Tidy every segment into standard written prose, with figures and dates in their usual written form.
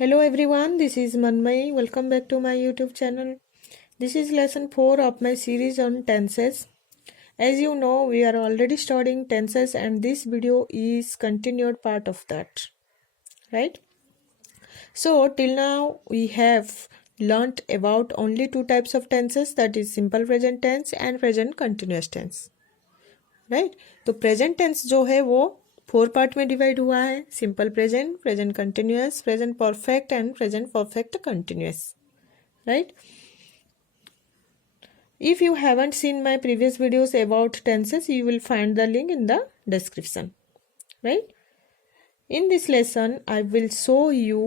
Hello everyone, this is Manmay. Welcome back to my YouTube channel. This is lesson 4 of my series on tenses. As you know, we are already studying tenses and this video is continued part of that. Right? So till now we have learnt about only two types of tenses, that is simple present tense and present continuous tense. Right तो present tense जो है वो 4 part में divide हुआ है, simple present, present continuous, present perfect and present perfect continuous. Right, if you haven't seen my previous videos about tenses, you will find the link in the description. Right, in this lesson I will show you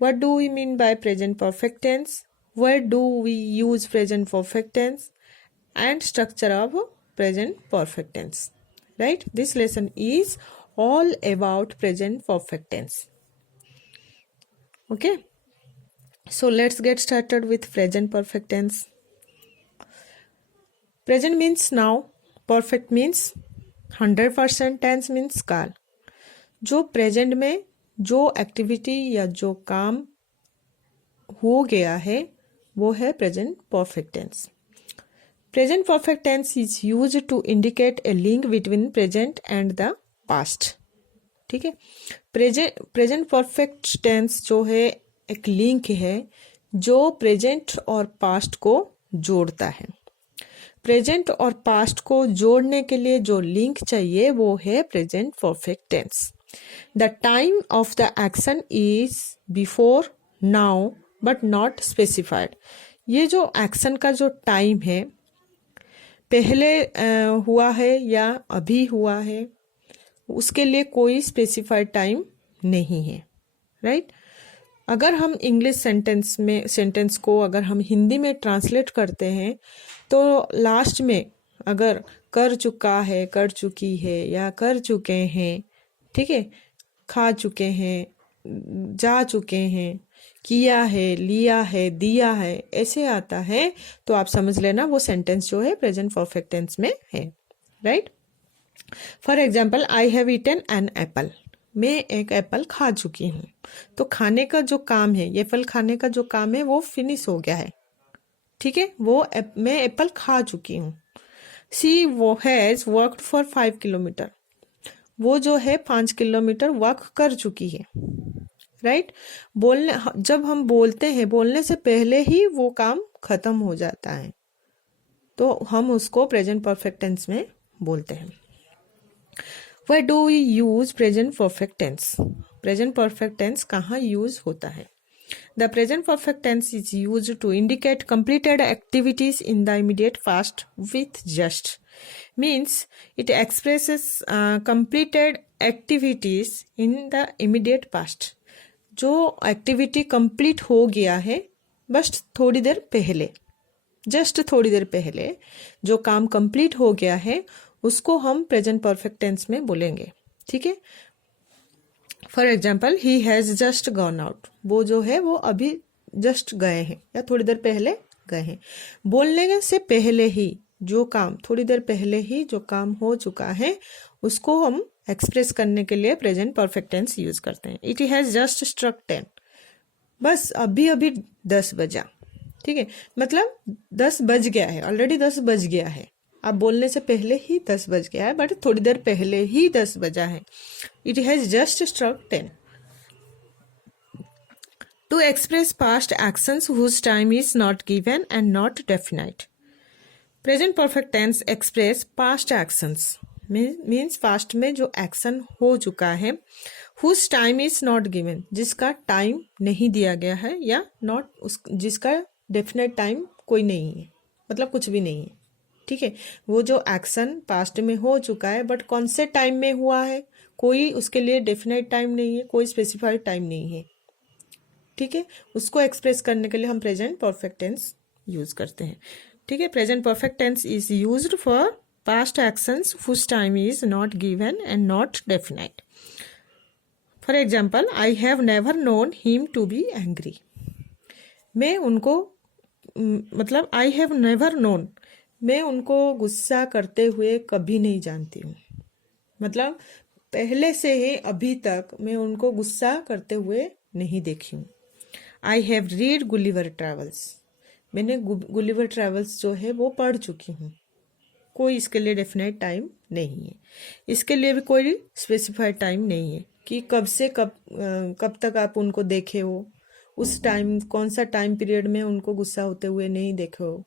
what do we mean by present perfect tense, where do we use present perfect tense, and structure of present perfect tense. Right, this lesson is all about present perfect tense. Okay, so let's get started with present perfect tense. Present means now, perfect means 100%, tense means काल. जो present में जो activity या जो काम हो गया है वो है present perfect tense. Present perfect tense is used to indicate a link between present and the past. ठीक है, प्रेजेंट परफेक्ट टेंस जो है एक लिंक है जो प्रेजेंट और पास्ट को जोड़ता है. प्रेजेंट और पास्ट को जोड़ने के लिए जो लिंक चाहिए वो है present perfect tense. The time of the action is before now but not specified. ये जो एक्शन का जो टाइम है पहले हुआ है या अभी हुआ है, उसके लिए कोई स्पेसिफाइड टाइम नहीं है. राइट, अगर हम इंग्लिश सेंटेंस को अगर हम हिंदी में ट्रांसलेट करते हैं तो लास्ट में अगर कर चुका है, कर चुकी है या कर चुके हैं, ठीक है, खा चुके हैं, जा चुके हैं, किया है, लिया है, दिया है, ऐसे आता है तो आप समझ लेना वो सेंटेंस जो है प्रेजेंट परफेक्ट टेंस में है. Right, for example I have eaten an apple. मैं एक एप्पल खा चुकी हूँ. तो खाने का जो काम है, एप्पल खाने का जो काम है वो फिनिश हो गया है. ठीक है, वो मैं एप्पल खा चुकी हूँ. सी वो हैज वर्कड फॉर 5 किलोमीटर. वो जो है 5 किलोमीटर वर्क कर चुकी है. राइट, बोलने जब हम बोलते हैं बोलने से पहले ही वो काम खत्म हो जाता है तो हम उसको प्रेजेंट परफेक्ट टेंस में बोलते हैं. Where do we use present perfect tense? Present perfect tense कहाँ यूज होता है? The present perfect tense is used to indicate completed activities in the immediate past with just. Means it expresses completed activities in the immediate past. जो activity complete हो गया है बस थोड़ी देर पहले, जस्ट थोड़ी देर पहले जो काम कंप्लीट हो गया है उसको हम प्रेजेंट परफेक्ट टेंस में बोलेंगे. ठीक है, for example he has just gone out. वो जो है वो अभी जस्ट गए हैं या थोड़ी देर पहले गए हैं. बोलने से पहले ही जो काम, थोड़ी देर पहले ही जो काम हो चुका है उसको हम एक्सप्रेस करने के लिए प्रेजेंट परफेक्ट टेंस यूज करते हैं. It has just struck 10. बस अभी अभी 10 बजा. ठीक है, मतलब 10 बज गया है, ऑलरेडी 10 बज गया है. आप बोलने से पहले ही 10 बज गया है बट थोड़ी देर पहले ही 10 बजा है. It has just struck 10. To express past actions whose time is not given and not definite. Present perfect tense express past actions means past में जो एक्शन हो चुका है, whose time is not given, जिसका टाइम नहीं दिया गया है, या नॉट जिसका डेफिनेट टाइम कोई नहीं है, मतलब कुछ भी नहीं है. ठीक है, वो जो एक्शन पास्ट में हो चुका है बट कौन से टाइम में हुआ है, कोई उसके लिए डेफिनेट टाइम नहीं है, कोई स्पेसिफाइड टाइम नहीं है. ठीक है, उसको एक्सप्रेस करने के लिए हम प्रेजेंट परफेक्ट टेंस यूज करते हैं. ठीक है, present perfect tense is used for past actions whose time is not given and not definite. For example, I have never known him to be angry. मैं उनको मतलब I have never known, मैं उनको गुस्सा करते हुए कभी नहीं जानती हूँ. मतलब पहले से ही अभी तक मैं उनको गुस्सा करते हुए नहीं देखी हूँ. I have read Gulliver travels, मैंने गुलिवर ट्रैवल्स जो है वो पढ़ चुकी हूँ। कोई इसके लिए डेफिनेट टाइम नहीं है, इसके लिए भी कोई स्पेसिफाइड टाइम नहीं है कि कब से कब तक आप उनको देखे हो, उस टाइम कौन सा टाइम पीरियड में उनको गुस्सा होते हुए नहीं देखे हो।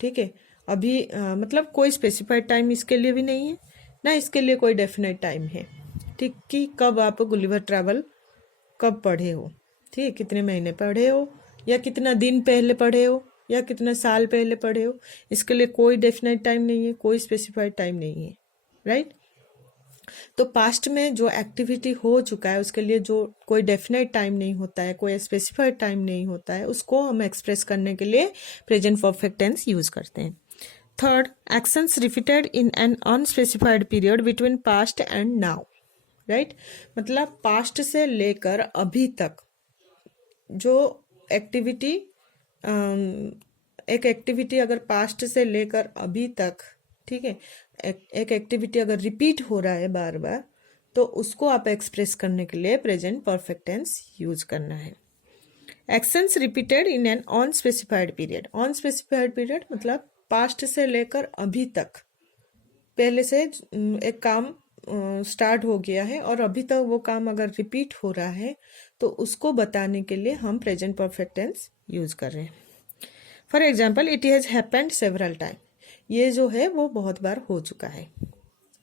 ठीक है, अभी मतलब कोई स्पेसिफाइड टाइम इसके लिए भी नहीं है, ना इसके लिए कोई डेफिनेट टाइम है। ठीक, कि कब आप गुलिवर ट्रैवल कब पढ़े हो, ठीक है, कितने महीने पढ़े हो, या कितना दिन पहले पढ़े हो, या कितना साल पहले पढ़े हो, इसके लिए कोई डेफिनेट टाइम नहीं है, कोई स्पेसिफाइड टाइम नहीं है। राइट, तो पास्ट में जो एक्टिविटी हो चुका है उसके लिए जो कोई डेफिनेट टाइम नहीं होता है, कोई स्पेसिफाइड टाइम नहीं होता है, उसको हम एक्सप्रेस करने के लिए प्रेजेंट परफेक्ट टेंस यूज करते हैं। Third, actions repeated in an unspecified period between past and now. Right, मतलब पास्ट से लेकर अभी तक जो एक्टिविटी, एक एक्टिविटी अगर पास्ट से लेकर अभी तक, ठीक है, एक एक्टिविटी अगर रिपीट हो रहा है बार बार, तो उसको आप एक्सप्रेस करने के लिए प्रेजेंट परफेक्ट टेंस यूज करना है। Actions repeated in an unspecified period, unspecified period मतलब पास्ट से लेकर अभी तक, पहले से एक काम स्टार्ट हो गया है और अभी तक वो काम अगर रिपीट हो रहा है तो उसको बताने के लिए हम प्रेजेंट परफेक्ट टेंस यूज कर रहे हैं। For example, it has happened several time, ये जो है वो बहुत बार हो चुका है।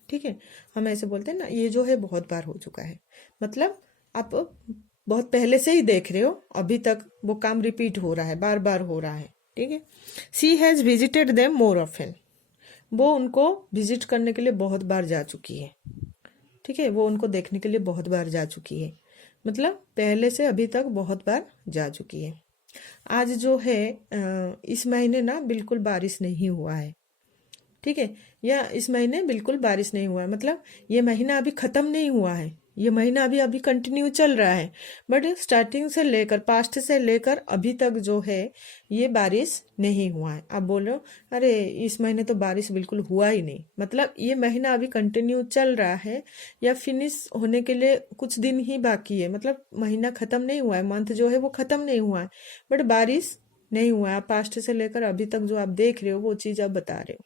ठीक है, हम ऐसे बोलते हैं ना, ये जो है बहुत बार हो चुका है, मतलब आप बहुत पहले से ही देख रहे हो, अभी तक वो काम रिपीट हो रहा है, बार बार हो रहा है। ठीक है, she has visited them more often, वो उनको विजिट करने के लिए बहुत बार जा चुकी है। ठीक है, वो उनको देखने के लिए बहुत बार जा चुकी है, मतलब पहले से अभी तक बहुत बार जा चुकी है। आज जो है इस महीने ना बिल्कुल बारिश नहीं हुआ है। ठीक है, या इस महीने बिल्कुल बारिश नहीं हुआ है, मतलब ये महीना अभी खत्म नहीं हुआ है, ये महीना अभी कंटिन्यू चल रहा है, बट स्टार्टिंग से लेकर, पास्ट से लेकर अभी तक जो है ये बारिश नहीं हुआ है। आप बोल रहे हो अरे इस महीने तो बारिश बिल्कुल हुआ ही नहीं, मतलब ये महीना अभी कंटिन्यू चल रहा है या फिनिश होने के लिए कुछ दिन ही बाकी है, मतलब महीना खत्म नहीं हुआ है, मंथ जो है वो खत्म नहीं हुआ है, बट बारिश नहीं हुआ है। पास्ट से लेकर अभी तक जो आप देख रहे हो वो चीज़ आप बता रहे हो।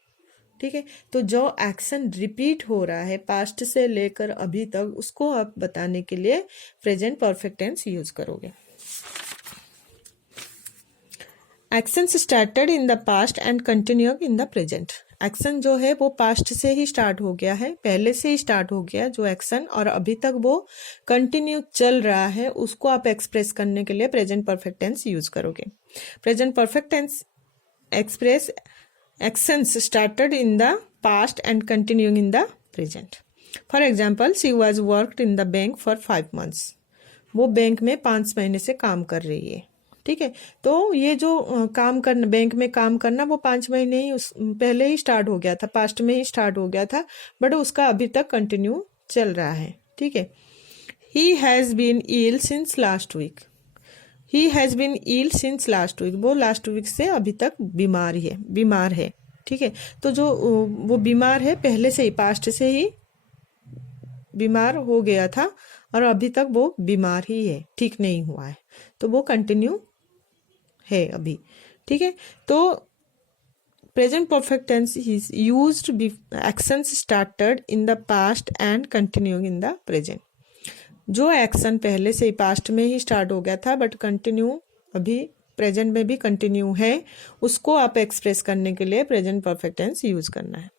ठीक है, तो जो एक्शन रिपीट हो रहा है पास्ट से लेकर अभी तक, उसको आप बताने के लिए प्रेजेंट परफेक्ट टेंस यूज करोगे। Actions started in the past and continuing in the present, action जो है वो पास्ट से ही स्टार्ट हो गया है, पहले से ही स्टार्ट हो गया जो एक्शन, और अभी तक वो कंटिन्यू चल रहा है, उसको आप एक्सप्रेस करने के लिए प्रेजेंट परफेक्ट टेंस यूज करोगे। Present perfect tense express actions started in the past and continuing in the present. For example, she was worked in the bank for 5 months. वो बैंक में 5 महीने से काम कर रही है। ठीक है, तो ये जो काम करना, बैंक में काम करना, वो 5 महीने ही पहले ही स्टार्ट हो गया था, पास्ट में ही स्टार्ट हो गया था, बट उसका अभी तक कंटिन्यू चल रहा है। ठीक है, he has been ill since last week. He has been ill since last week, वो लास्ट वीक से अभी तक बीमार है। ठीक है, तो जो वो बीमार है पहले से ही, पास्ट से ही बीमार हो गया था और अभी तक वो बीमार ही है, ठीक नहीं हुआ है, तो वो कंटिन्यू है अभी। ठीक है, तो present perfect tense is used actions started in the past and continuing in the present, जो एक्शन पहले से ही पास्ट में ही स्टार्ट हो गया था बट कंटिन्यू अभी प्रेजेंट में भी कंटिन्यू है, उसको आप एक्सप्रेस करने के लिए प्रेजेंट परफेक्ट टेंस यूज करना है।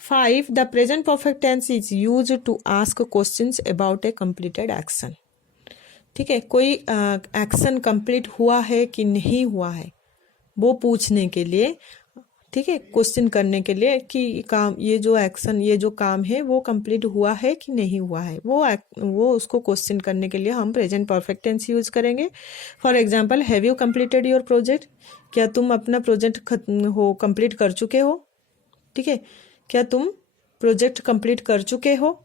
5. The present perfect tense is use to ask questions about a completed action. ठीक है, कोई एक्शन कंप्लीट हुआ है कि नहीं हुआ है वो पूछने के लिए, ठीक है, क्वेश्चन करने के लिए कि काम, ये जो एक्शन, ये जो काम है वो कंप्लीट हुआ है कि नहीं हुआ है, वो उसको क्वेश्चन करने के लिए हम प्रेजेंट परफेक्ट टेंस यूज करेंगे। For example, have you completed your project, क्या तुम अपना प्रोजेक्ट कंप्लीट कर चुके हो। ठीक है, क्या तुम प्रोजेक्ट कंप्लीट कर चुके हो।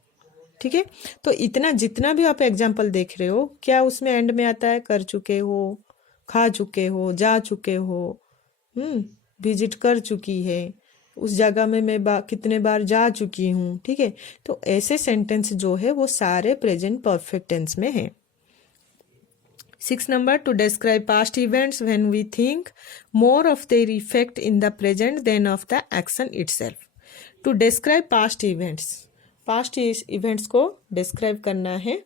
ठीक है, तो इतना जितना भी आप एग्जाम्पल देख रहे हो, क्या उसमें एंड में आता है कर चुके हो, खा चुके हो, जा चुके हो, विजिट कर चुकी है, उस जगह में मैं कितने बार जा चुकी हूँ। ठीक है, तो ऐसे सेंटेंस जो है वो सारे प्रेजेंट परफेक्ट टेंस में है। 6 number, to describe past events when we think more of their effect in the present than of the action itself. To describe past events को describe करना है,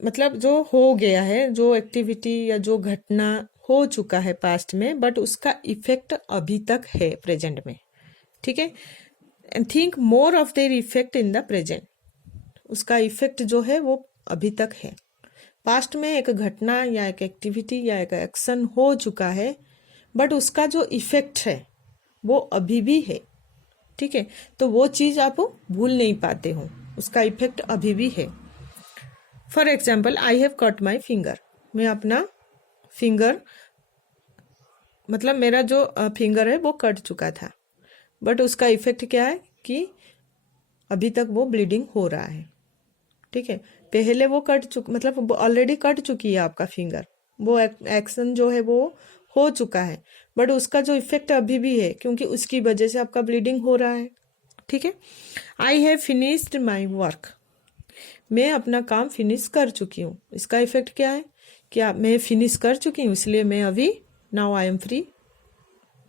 मतलब जो हो गया है, जो एक्टिविटी या जो घटना हो चुका है पास्ट में, बट उसका इफेक्ट अभी तक है प्रेजेंट में, ठीक है। And think more of their effect in the present, उसका इफेक्ट जो है वो अभी तक है। पास्ट में एक घटना या एक एक्टिविटी या एक एक्शन हो चुका है, बट उसका जो इफेक्ट है वो अभी भी है, ठीक है। तो वो चीज़ आप भूल नहीं पाते हो, उसका इफेक्ट अभी भी है। For example, I have cut my finger, मैं अपना फिंगर, मतलब मेरा जो फिंगर है वो कट चुका था, बट उसका इफेक्ट क्या है कि अभी तक वो ब्लीडिंग हो रहा है, ठीक है। पहले वो मतलब ऑलरेडी कट चुकी है आपका फिंगर, वो एक्शन जो है वो हो चुका है, बट उसका जो इफेक्ट अभी भी है क्योंकि उसकी वजह से आपका ब्लीडिंग हो रहा है, ठीक है। I have finished my work, मैं अपना काम फिनिश कर चुकी हूँ, इसका इफेक्ट क्या है, क्या मैं फिनिश कर चुकी हूँ इसलिए मैं अभी, नाउ आई एम फ्री,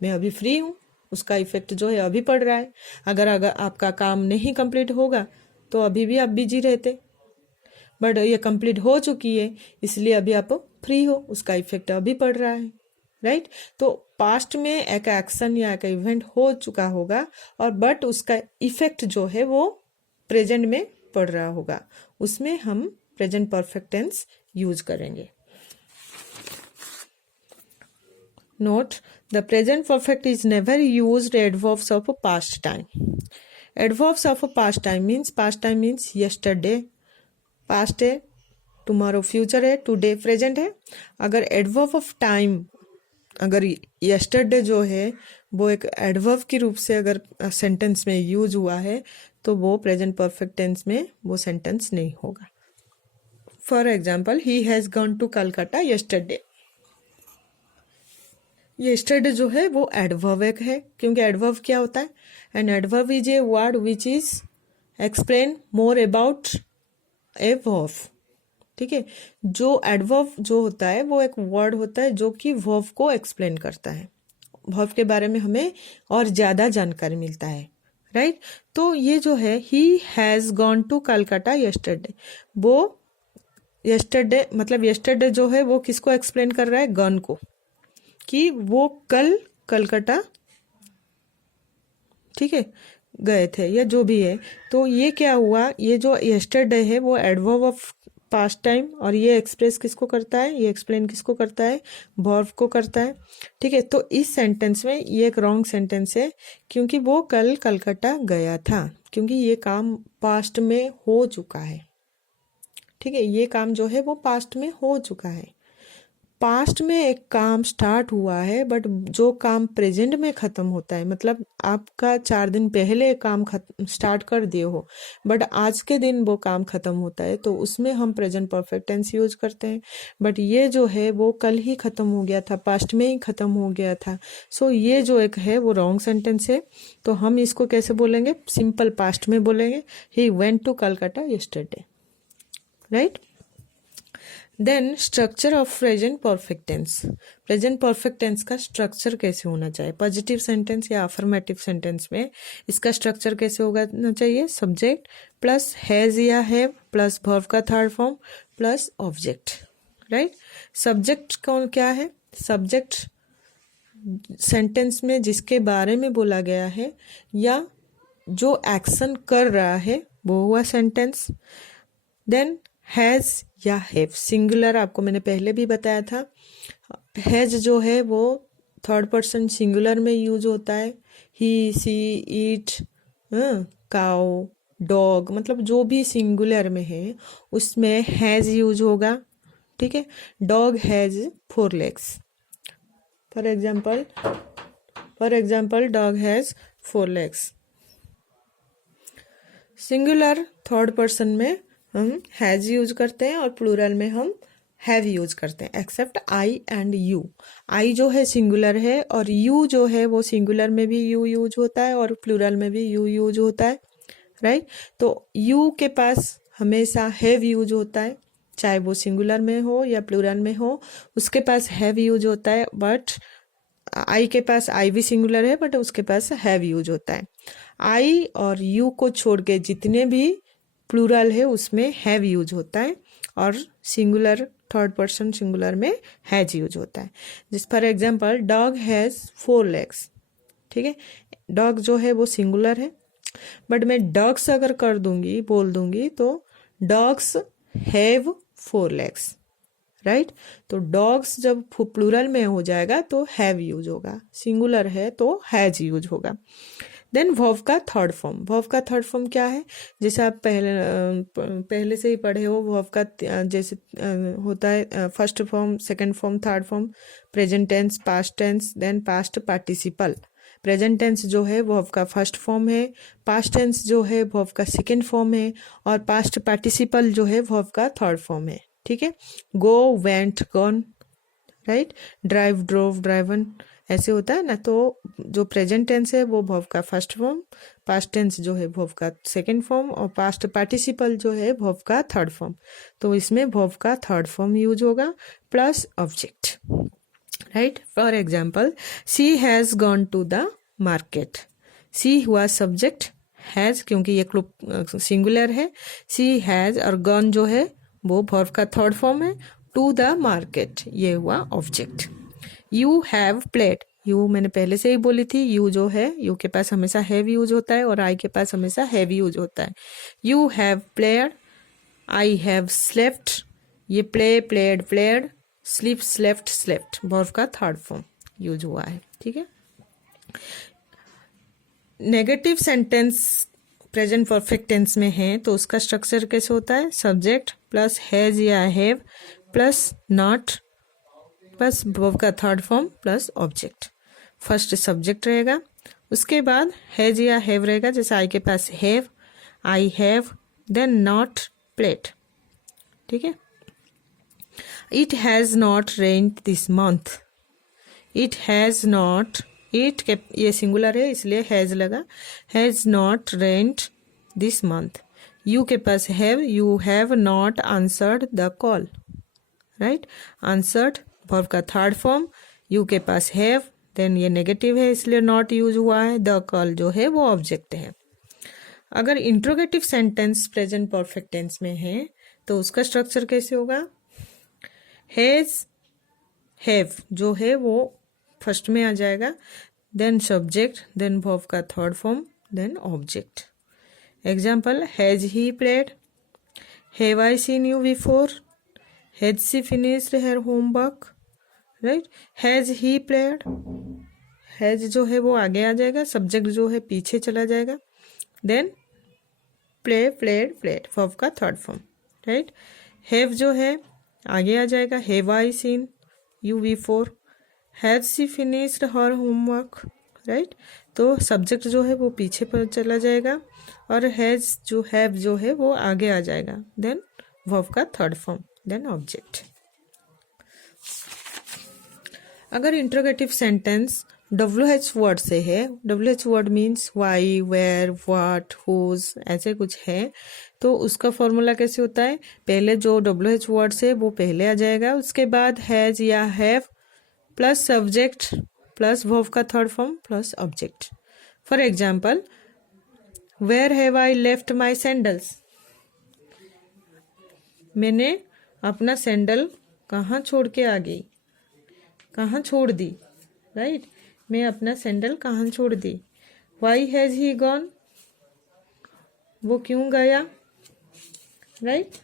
मैं अभी फ्री हूँ, उसका इफेक्ट जो है अभी पड़ रहा है। अगर आपका काम नहीं कंप्लीट होगा तो अभी भी आप बिजी रहते, बट ये कंप्लीट हो चुकी है इसलिए अभी आप फ्री हो, उसका इफेक्ट अभी पड़ रहा है, राइट। तो पास्ट में एक एक्शन या एक इवेंट हो चुका होगा और बट उसका इफेक्ट जो है वो प्रेजेंट में पड़ रहा होगा, उसमें हम प्रेजेंट परफेक्ट टेंस यूज करेंगे। Note, the present perfect is never used adverbs of a past time. Adverbs of a past time means yesterday, past है, tomorrow future है, today present है। अगर adverb of time, अगर yesterday जो है वो एक adverb के रूप से अगर सेंटेंस में यूज हुआ है तो वो प्रेजेंट परफेक्ट टेंस में वो सेंटेंस नहीं होगा। For example, he has gone to Calcutta yesterday, yesterday जो है वो एडवर्ब एक है, क्योंकि एडवर्ब क्या होता है, an adverb is a word which is explain more about a verb, ठीक है। जो एडवर्ब जो होता है वो एक वर्ड होता है जो कि वर्ब को एक्सप्लेन करता है, वर्ब के बारे में हमें और ज़्यादा जानकारी मिलता है, राइट। तो ये जो है he has gone to Calcutta yesterday, वो yesterday मतलब yesterday जो है वो किसको एक्सप्लेन कर रहा है, गॉन को, कि वो कल कलकत्ता, ठीक है, गए थे या जो भी है। तो ये क्या हुआ, ये जो yesterday है वो एडवर्ब ऑफ पास्ट टाइम, और ये एक्सप्रेस किसको करता है, ये एक्सप्लेन किसको करता है, वर्ब को करता है, ठीक है। तो इस सेंटेंस में ये एक रॉन्ग सेंटेंस है, क्योंकि वो कल कलकत्ता गया था, क्योंकि ये काम पास्ट में हो चुका है, ठीक है। ये काम जो है वो पास्ट में हो चुका है। पास्ट में एक काम स्टार्ट हुआ है, बट जो काम प्रेजेंट में ख़त्म होता है, मतलब आपका 4 दिन पहले काम स्टार्ट कर दिए हो बट आज के दिन वो काम ख़त्म होता है, तो उसमें हम प्रेजेंट परफेक्ट टेंस यूज करते हैं। बट ये जो है वो कल ही ख़त्म हो गया था, पास्ट में ही ख़त्म हो गया था, सो ये जो एक है वो रॉन्ग सेंटेंस है। तो हम इसको कैसे बोलेंगे, सिंपल पास्ट में बोलेंगे, he went to Calcutta yesterday, right. Then structure of present perfect tense, present perfect tense का स्ट्रक्चर कैसे होना चाहिए, पॉजिटिव सेंटेंस या अफर्मेटिव सेंटेंस में इसका स्ट्रक्चर कैसे होना चाहिए, सब्जेक्ट प्लस हैज या हैव प्लस वर्ब का third form plus object, right. Subject कौन क्या है, सब्जेक्ट सेंटेंस में जिसके बारे में बोला गया है या जो एक्शन कर रहा है वो हुआ सेंटेंस। देन हैज़ या हैव, सिंगुलर आपको मैंने पहले भी बताया था, हैज़ जो है वो थर्ड पर्सन सिंगुलर में यूज होता है, ही सी इट काउ डॉग, मतलब जो भी सिंगुलर में है उसमें हैज़ यूज होगा, ठीक है। Dog has 4 legs, for example dog has 4 legs। Singular third person में हम हैज़ यूज करते हैं और प्लूरल में हम हैव यूज करते हैं, एक्सेप्ट आई एंड यू। आई जो है सिंगुलर है और यू जो है वो सिंगुलर में भी यू यूज होता है और प्लूरल में भी यू यूज होता है, राइट। तो यू के पास हमेशा हैव यूज होता है, चाहे वो सिंगुलर में हो या प्लूरल में हो, उसके पास हैव यूज होता है। बट आई के पास आई भी सिंगुलर है बट उसके पास हैव यूज होता है। आई और यू को छोड़ के जितने भी प्लूरल है उसमें हैव यूज होता है, और सिंगुलर थर्ड पर्सन सिंगुलर में हैज यूज होता है। जिस for example dog has 4 legs, ठीक है। डॉग जो है वो सिंगुलर है, बट मैं डॉग्स अगर कर दूंगी बोल दूंगी तो डॉग्स हैव 4 legs, राइट। तो डॉग्स जब प्लूरल में हो जाएगा तो हैव यूज होगा, सिंगुलर है तो हैज यूज होगा। देन वर्ब का थर्ड फॉर्म, वर्ब का थर्ड फॉर्म क्या है? जैसे आप पहले से ही पढ़े हो, वर्ब का जैसे होता है first form, second form, third form, present tense, past tense, then past participle. Present tense जो है वर्ब का फर्स्ट फॉर्म है, पास्ट टेंस जो है वर्ब का सेकंड फॉर्म है, और पास्ट पार्टिसिपल जो है वर्ब का थर्ड फॉर्म है, ठीक है। Go, went, gone, right. Drive, drove, driven, ऐसे होता है ना। तो जो प्रेजेंट टेंस है वो वर्ब का फर्स्ट फॉर्म, पास्ट टेंस जो है वर्ब का सेकंड फॉर्म, और पास्ट पार्टिसिपल जो है वर्ब का थर्ड फॉर्म। तो इसमें वर्ब का थर्ड फॉर्म यूज होगा plus object, right. For example, she has gone to the market. She हुआ सब्जेक्ट, हैज़ क्योंकि ये सिंगुलर है, शी हैज़, और गॉन जो है वो वर्ब का थर्ड फॉर्म है, टू द मार्केट ये हुआ object. You have played, you मैंने पहले से ही बोली थी, यू जो है यू के पास हमेशा हैव यूज होता है और आई के पास हमेशा हैव यूज होता है। You have played, I have slept, ये play, played, played, sleep, slept, slept, verb का थर्ड फॉर्म यूज हुआ है, ठीक है। Negative sentence present perfect tense में है तो उसका स्ट्रक्चर कैसे होता है? सब्जेक्ट प्लस हैज या have plus not plus verb का third form plus object. First subject रहेगा, उसके बाद हैज या हैव रहेगा, जैसे आई के पास have, I have, then not played, ठीक है। It has not rained this month, it has not, it के ये सिंगुलर है इसलिए हैज़ लगा, has not rained this month. You के पास have, you have not answered the call, right. Answered verb का थर्ड फॉर्म, यू के पास हैव, देन ये नेगेटिव है इसलिए नॉट यूज हुआ है, द कॉल जो है वो ऑब्जेक्ट है। अगर interrogative sentence present perfect tense में है तो उसका स्ट्रक्चर कैसे होगा? हैज, हैव जो है वो फर्स्ट में आ जाएगा, देन सब्जेक्ट, देन वर्ब का third form, then object. Example, has he played, have I seen you before, has she finished her homework, right. Has he played, has जो है वो आगे आ जाएगा, सब्जेक्ट जो है पीछे चला जाएगा, then play, played, played, verb का थर्ड फॉर्म, राइट। हैव जो है आगे आ जाएगा, have I seen you before, has she finished her homework, right. तो सब्जेक्ट जो है वो पीछे पर चला जाएगा और हैज जो हैव जो है वो आगे आ जाएगा, देन वर्ब का थर्ड फॉर्म, देन ऑब्जेक्ट। अगर इंट्रोगेटिव सेंटेंस WH वर्ड से है, WH word means why, where, what, whose, ऐसे कुछ है, तो उसका फॉर्मूला कैसे होता है? पहले जो WH वर्ड से वो पहले आ जाएगा, उसके बाद हैज या have plus subject plus verb का third form plus object. For example, where have I left my sandals, मैंने अपना सैंडल कहाँ छोड़ के आ गई, कहाँ छोड़ दी, राइट। मैं अपना सैंडल कहाँ छोड़ दी। वाई हैज ही गॉन, वो क्यों गया, राइट।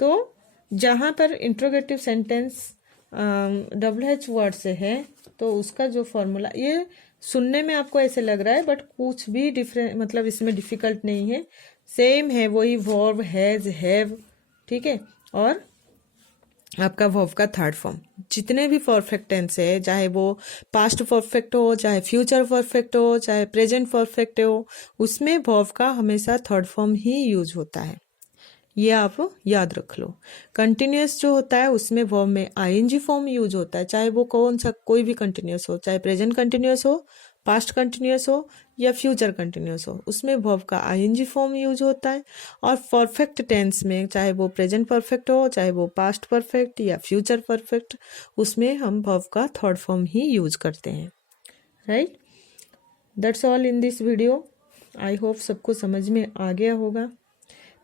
तो जहाँ पर इंट्रोगेटिव सेंटेंस WH वर्ड से है तो उसका जो फॉर्मूला, ये सुनने में आपको ऐसे लग रहा है बट कुछ भी डिफरेंट, मतलब इसमें डिफिकल्ट नहीं है, सेम है, वही वर्ब, हैज, हैव, ठीक है, और आपका वर्ब का थर्ड फॉर्म। जितने भी परफेक्ट टेंस है, चाहे वो पास्ट परफेक्ट हो, चाहे फ्यूचर परफेक्ट हो, चाहे प्रेजेंट परफेक्ट हो, उसमें वर्ब का हमेशा थर्ड फॉर्म ही यूज होता है, ये आप याद रख लो। कंटिन्यूअस जो होता है उसमें वर्ब में ING फॉर्म यूज होता है, चाहे वो कौन सा कोई भी कंटिन्यूअस हो, चाहे प्रेजेंट कंटिन्यूअस हो, पास्ट कंटिन्यूअस हो, या फ्यूचर कंटिन्यूस हो, उसमें वर्ब का आईएनजी फॉर्म यूज होता है। और परफेक्ट टेंस में चाहे वो प्रेजेंट परफेक्ट हो, चाहे वो पास्ट परफेक्ट या फ्यूचर परफेक्ट, उसमें हम वर्ब का थर्ड फॉर्म ही यूज करते हैं। Right, that's all in this video. I hope सबको समझ में आ गया होगा।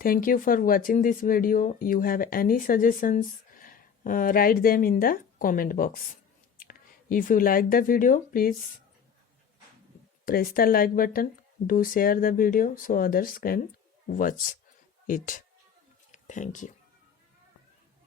Thank you for watching this video. You have any suggestions, write them in the comment box. If you like the video, please press the like button. Do share the video so others can watch it. Thank you.